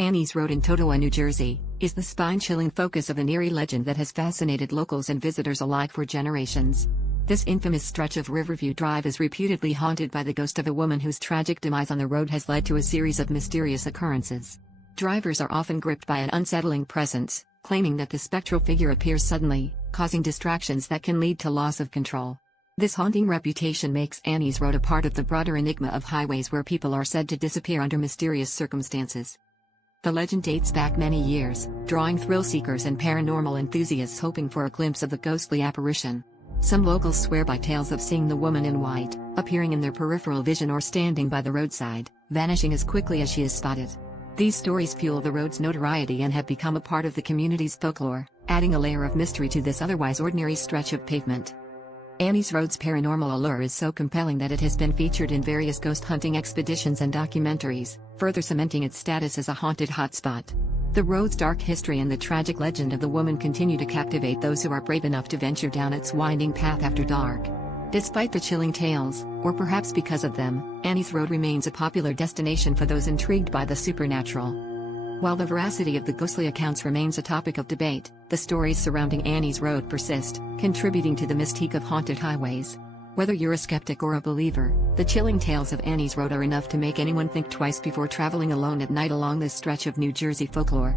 Annie's Road in Totowa, New Jersey, is the spine-chilling focus of an eerie legend that has fascinated locals and visitors alike for generations. This infamous stretch of Riverview Drive is reputedly haunted by the ghost of a woman whose tragic demise on the road has led to a series of mysterious occurrences. Drivers are often gripped by an unsettling presence, claiming that the spectral figure appears suddenly, causing distractions that can lead to loss of control. This haunting reputation makes Annie's Road a part of the broader enigma of highways where people are said to disappear under mysterious circumstances. The legend dates back many years, drawing thrill-seekers and paranormal enthusiasts hoping for a glimpse of the ghostly apparition. Some locals swear by tales of seeing the woman in white, appearing in their peripheral vision or standing by the roadside, vanishing as quickly as she is spotted. These stories fuel the road's notoriety and have become a part of the community's folklore, adding a layer of mystery to this otherwise ordinary stretch of pavement. Annie's Road's paranormal allure is so compelling that it has been featured in various ghost hunting expeditions and documentaries, further cementing its status as a haunted hotspot. The road's dark history and the tragic legend of the woman continue to captivate those who are brave enough to venture down its winding path after dark. Despite the chilling tales, or perhaps because of them, Annie's Road remains a popular destination for those intrigued by the supernatural. While the veracity of the ghostly accounts remains a topic of debate, the stories surrounding Annie's Road persist, contributing to the mystique of haunted highways. Whether you're a skeptic or a believer, the chilling tales of Annie's Road are enough to make anyone think twice before traveling alone at night along this stretch of New Jersey folklore.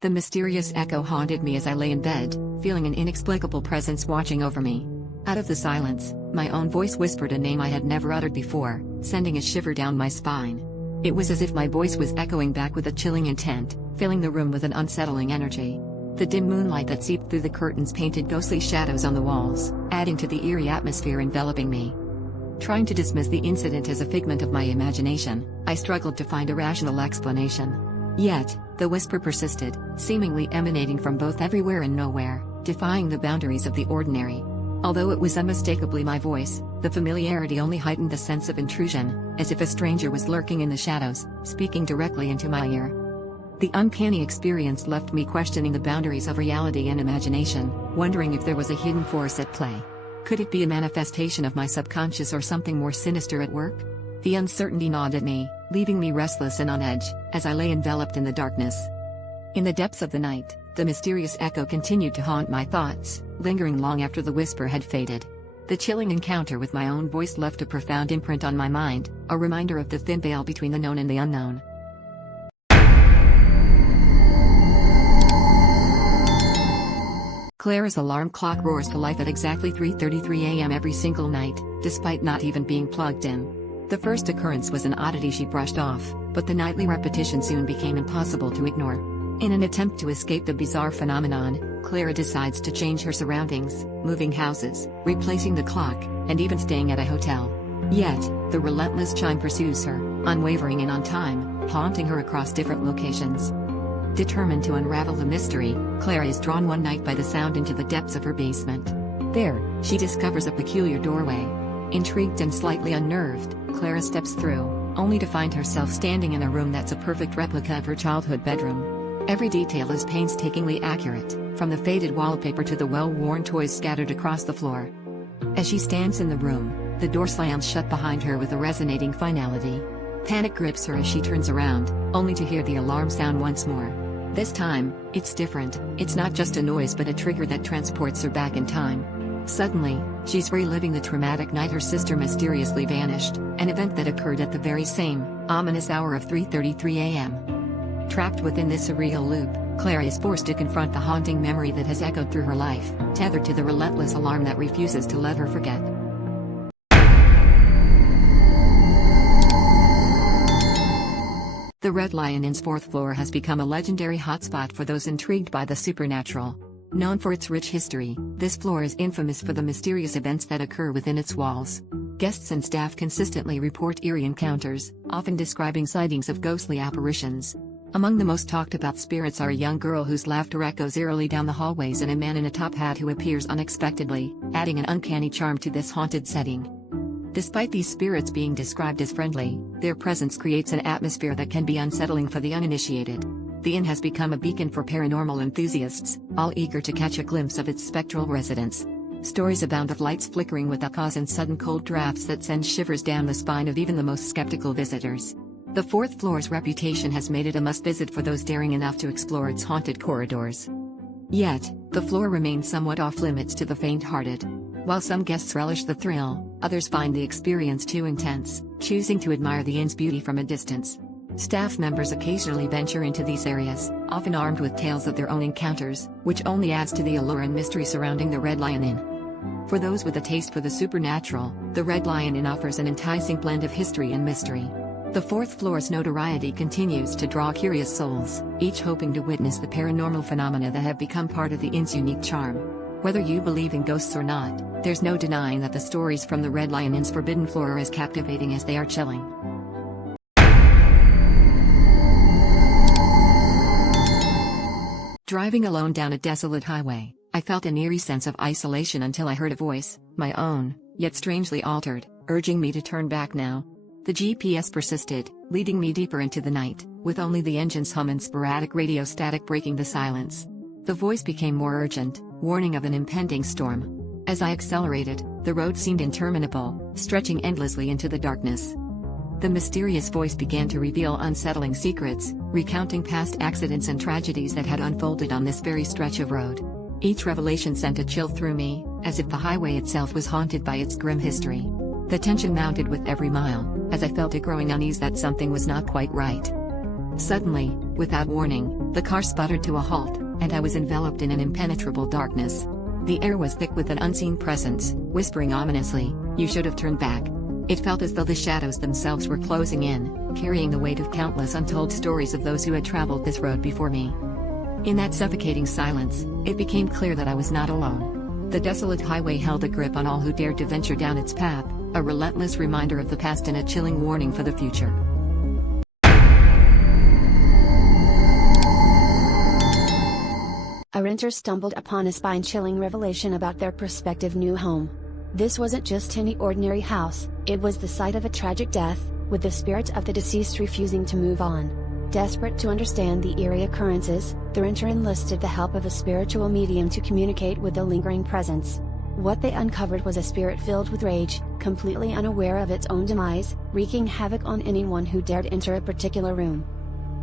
The mysterious echo haunted me as I lay in bed, feeling an inexplicable presence watching over me. Out of the silence, my own voice whispered a name I had never uttered before, sending a shiver down my spine. It was as if my voice was echoing back with a chilling intent, filling the room with an unsettling energy. The dim moonlight that seeped through the curtains painted ghostly shadows on the walls, adding to the eerie atmosphere enveloping me. Trying to dismiss the incident as a figment of my imagination, I struggled to find a rational explanation. Yet, the whisper persisted, seemingly emanating from both everywhere and nowhere, defying the boundaries of the ordinary. Although it was unmistakably my voice, the familiarity only heightened the sense of intrusion, as if a stranger was lurking in the shadows, speaking directly into my ear. The uncanny experience left me questioning the boundaries of reality and imagination, wondering if there was a hidden force at play. Could it be a manifestation of my subconscious or something more sinister at work? The uncertainty gnawed at me, leaving me restless and on edge, as I lay enveloped in the darkness. In the depths of the night, the mysterious echo continued to haunt my thoughts, lingering long after the whisper had faded. The chilling encounter with my own voice left a profound imprint on my mind, a reminder of the thin veil between the known and the unknown. Clara's alarm clock roars to life at exactly 3:33 a.m. every single night, despite not even being plugged in. The first occurrence was an oddity she brushed off, but the nightly repetition soon became impossible to ignore. In an attempt to escape the bizarre phenomenon, Clara decides to change her surroundings, moving houses, replacing the clock, and even staying at a hotel. Yet, the relentless chime pursues her, unwavering and on time, haunting her across different locations. Determined to unravel the mystery, Clara is drawn one night by the sound into the depths of her basement. There, she discovers a peculiar doorway. Intrigued and slightly unnerved, Clara steps through, only to find herself standing in a room that's a perfect replica of her childhood bedroom. Every detail is painstakingly accurate, from the faded wallpaper to the well-worn toys scattered across the floor. As she stands in the room, the door slams shut behind her with a resonating finality. Panic grips her as she turns around, only to hear the alarm sound once more. This time, it's different. It's not just a noise but a trigger that transports her back in time. Suddenly, she's reliving the traumatic night her sister mysteriously vanished, an event that occurred at the very same, ominous hour of 3:33 a.m. Trapped within this surreal loop, Clara is forced to confront the haunting memory that has echoed through her life, tethered to the relentless alarm that refuses to let her forget. The Red Lion Inn's fourth floor has become a legendary hotspot for those intrigued by the supernatural. Known for its rich history, this floor is infamous for the mysterious events that occur within its walls. Guests and staff consistently report eerie encounters, often describing sightings of ghostly apparitions. Among the most talked about spirits are a young girl whose laughter echoes eerily down the hallways and a man in a top hat who appears unexpectedly, adding an uncanny charm to this haunted setting. Despite these spirits being described as friendly, their presence creates an atmosphere that can be unsettling for the uninitiated. The inn has become a beacon for paranormal enthusiasts, all eager to catch a glimpse of its spectral residents. Stories abound of lights flickering without cause and sudden cold drafts that send shivers down the spine of even the most skeptical visitors. The fourth floor's reputation has made it a must-visit for those daring enough to explore its haunted corridors. Yet, the floor remains somewhat off-limits to the faint-hearted. While some guests relish the thrill, others find the experience too intense, choosing to admire the inn's beauty from a distance. Staff members occasionally venture into these areas, often armed with tales of their own encounters, which only adds to the allure and mystery surrounding the Red Lion Inn. For those with a taste for the supernatural, the Red Lion Inn offers an enticing blend of history and mystery. The fourth floor's notoriety continues to draw curious souls, each hoping to witness the paranormal phenomena that have become part of the inn's unique charm. Whether you believe in ghosts or not, there's no denying that the stories from the Red Lion Inn's forbidden floor are as captivating as they are chilling. Driving alone down a desolate highway, I felt an eerie sense of isolation until I heard a voice, my own, yet strangely altered, urging me to turn back now. The GPS persisted, leading me deeper into the night, with only the engine's hum and sporadic radio static breaking the silence. The voice became more urgent, warning of an impending storm. As I accelerated, the road seemed interminable, stretching endlessly into the darkness. The mysterious voice began to reveal unsettling secrets, recounting past accidents and tragedies that had unfolded on this very stretch of road. Each revelation sent a chill through me, as if the highway itself was haunted by its grim history. The tension mounted with every mile, as I felt a growing unease that something was not quite right. Suddenly, without warning, the car sputtered to a halt, and I was enveloped in an impenetrable darkness. The air was thick with an unseen presence, whispering ominously, "You should have turned back." It felt as though the shadows themselves were closing in, carrying the weight of countless untold stories of those who had traveled this road before me. In that suffocating silence, it became clear that I was not alone. The desolate highway held a grip on all who dared to venture down its path, a relentless reminder of the past and a chilling warning for the future. A renter stumbled upon a spine-chilling revelation about their prospective new home. This wasn't just any ordinary house, it was the site of a tragic death, with the spirit of the deceased refusing to move on. Desperate to understand the eerie occurrences, the renter enlisted the help of a spiritual medium to communicate with the lingering presence. What they uncovered was a spirit filled with rage, completely unaware of its own demise, wreaking havoc on anyone who dared enter a particular room.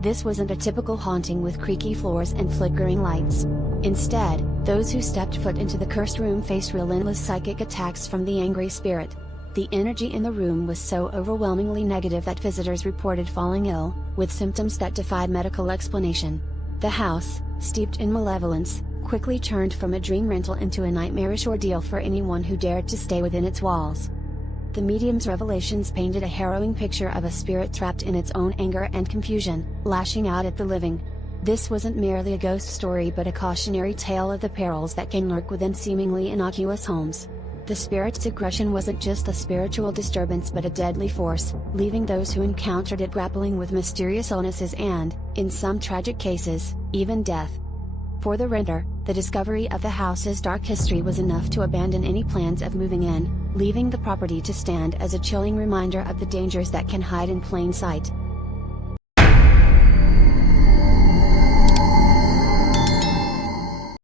This wasn't a typical haunting with creaky floors and flickering lights. Instead, those who stepped foot into the cursed room faced relentless psychic attacks from the angry spirit. The energy in the room was so overwhelmingly negative that visitors reported falling ill, with symptoms that defied medical explanation. The house, steeped in malevolence, quickly turned from a dream rental into a nightmarish ordeal for anyone who dared to stay within its walls. The medium's revelations painted a harrowing picture of a spirit trapped in its own anger and confusion, lashing out at the living. This wasn't merely a ghost story but a cautionary tale of the perils that can lurk within seemingly innocuous homes. The spirit's aggression wasn't just a spiritual disturbance but a deadly force, leaving those who encountered it grappling with mysterious illnesses and, in some tragic cases, even death. For the renter, the discovery of the house's dark history was enough to abandon any plans of moving in, leaving the property to stand as a chilling reminder of the dangers that can hide in plain sight.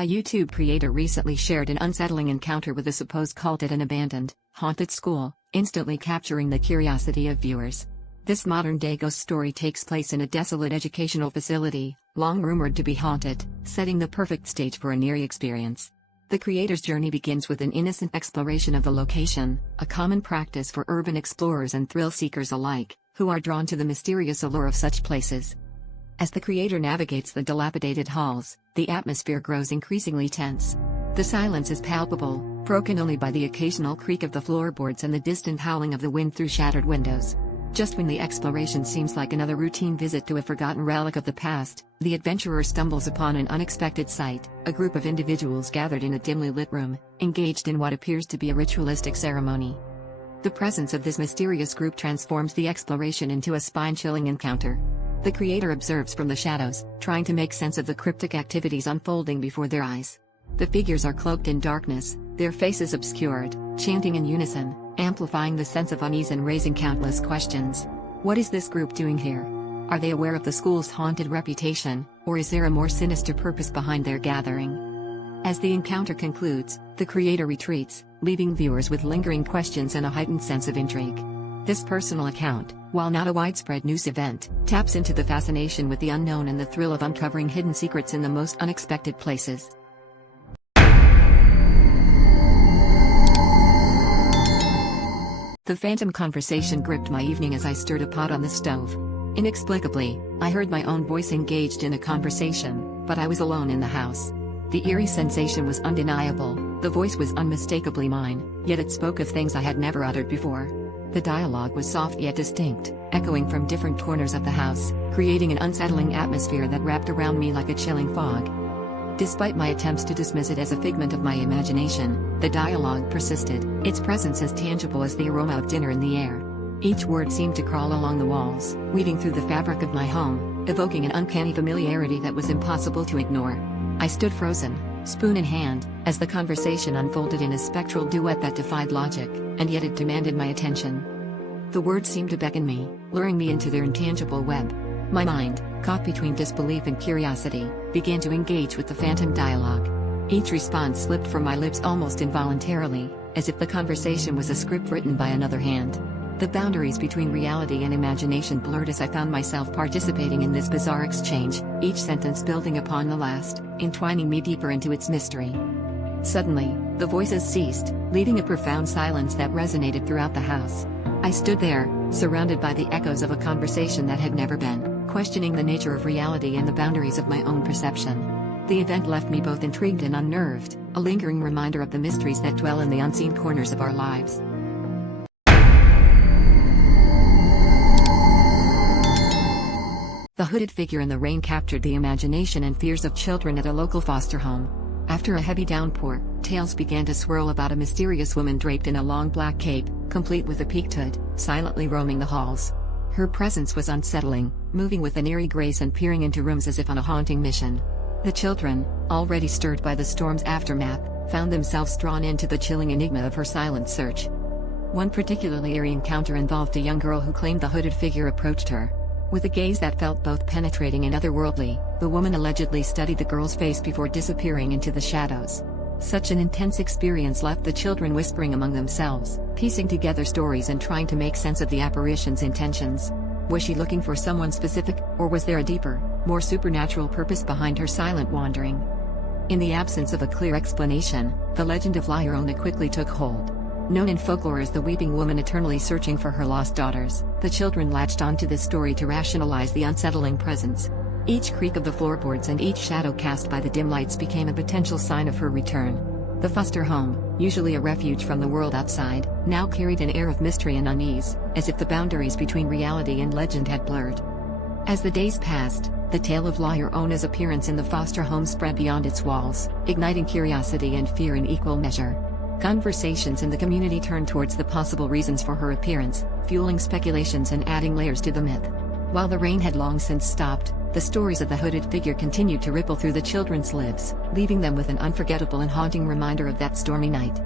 A YouTube creator recently shared an unsettling encounter with a supposed cult at an abandoned, haunted school, instantly capturing the curiosity of viewers. This modern-day ghost story takes place in a desolate educational facility, long rumored to be haunted, setting the perfect stage for an eerie experience. The creator's journey begins with an innocent exploration of the location, a common practice for urban explorers and thrill-seekers alike, who are drawn to the mysterious allure of such places. As the creator navigates the dilapidated halls, the atmosphere grows increasingly tense. The silence is palpable, broken only by the occasional creak of the floorboards and the distant howling of the wind through shattered windows. Just when the exploration seems like another routine visit to a forgotten relic of the past, the adventurer stumbles upon an unexpected sight, a group of individuals gathered in a dimly lit room, engaged in what appears to be a ritualistic ceremony. The presence of this mysterious group transforms the exploration into a spine-chilling encounter. The creator observes from the shadows, trying to make sense of the cryptic activities unfolding before their eyes. The figures are cloaked in darkness, their faces obscured, chanting in unison, amplifying the sense of unease and raising countless questions. What is this group doing here? Are they aware of the school's haunted reputation, or is there a more sinister purpose behind their gathering? As the encounter concludes, the creator retreats, leaving viewers with lingering questions and a heightened sense of intrigue. This personal account, while not a widespread news event, taps into the fascination with the unknown and the thrill of uncovering hidden secrets in the most unexpected places. The phantom conversation gripped my evening as I stirred a pot on the stove. Inexplicably, I heard my own voice engaged in a conversation, but I was alone in the house. The eerie sensation was undeniable, the voice was unmistakably mine, yet it spoke of things I had never uttered before. The dialogue was soft yet distinct, echoing from different corners of the house, creating an unsettling atmosphere that wrapped around me like a chilling fog. Despite my attempts to dismiss it as a figment of my imagination, the dialogue persisted, its presence as tangible as the aroma of dinner in the air. Each word seemed to crawl along the walls, weaving through the fabric of my home, evoking an uncanny familiarity that was impossible to ignore. I stood frozen, spoon in hand, as the conversation unfolded in a spectral duet that defied logic, and yet it demanded my attention. The words seemed to beckon me, luring me into their intangible web. My mind, caught between disbelief and curiosity, began to engage with the phantom dialogue. Each response slipped from my lips almost involuntarily, as if the conversation was a script written by another hand. The boundaries between reality and imagination blurred as I found myself participating in this bizarre exchange, each sentence building upon the last, entwining me deeper into its mystery. Suddenly, the voices ceased, leaving a profound silence that resonated throughout the house. I stood there, surrounded by the echoes of a conversation that had never been, questioning the nature of reality and the boundaries of my own perception. The event left me both intrigued and unnerved, a lingering reminder of the mysteries that dwell in the unseen corners of our lives. The hooded figure in the rain captured the imagination and fears of children at a local foster home. After a heavy downpour, tales began to swirl about a mysterious woman draped in a long black cape, complete with a peaked hood, silently roaming the halls. Her presence was unsettling, moving with an eerie grace and peering into rooms as if on a haunting mission. The children, already stirred by the storm's aftermath, found themselves drawn into the chilling enigma of her silent search. One particularly eerie encounter involved a young girl who claimed the hooded figure approached her. With a gaze that felt both penetrating and otherworldly, the woman allegedly studied the girl's face before disappearing into the shadows. Such an intense experience left the children whispering among themselves, piecing together stories and trying to make sense of the apparition's intentions. Was she looking for someone specific, or was there a deeper, more supernatural purpose behind her silent wandering? In the absence of a clear explanation, the legend of La Llorona quickly took hold. Known in folklore as the weeping woman eternally searching for her lost daughters, the children latched onto this story to rationalize the unsettling presence. Each creak of the floorboards and each shadow cast by the dim lights became a potential sign of her return. The foster home, usually a refuge from the world outside, now carried an air of mystery and unease, as if the boundaries between reality and legend had blurred. As the days passed, the tale of La Llorona's appearance in the foster home spread beyond its walls, igniting curiosity and fear in equal measure. Conversations in the community turned towards the possible reasons for her appearance, fueling speculations and adding layers to the myth. While the rain had long since stopped, the stories of the hooded figure continued to ripple through the children's lives, leaving them with an unforgettable and haunting reminder of that stormy night.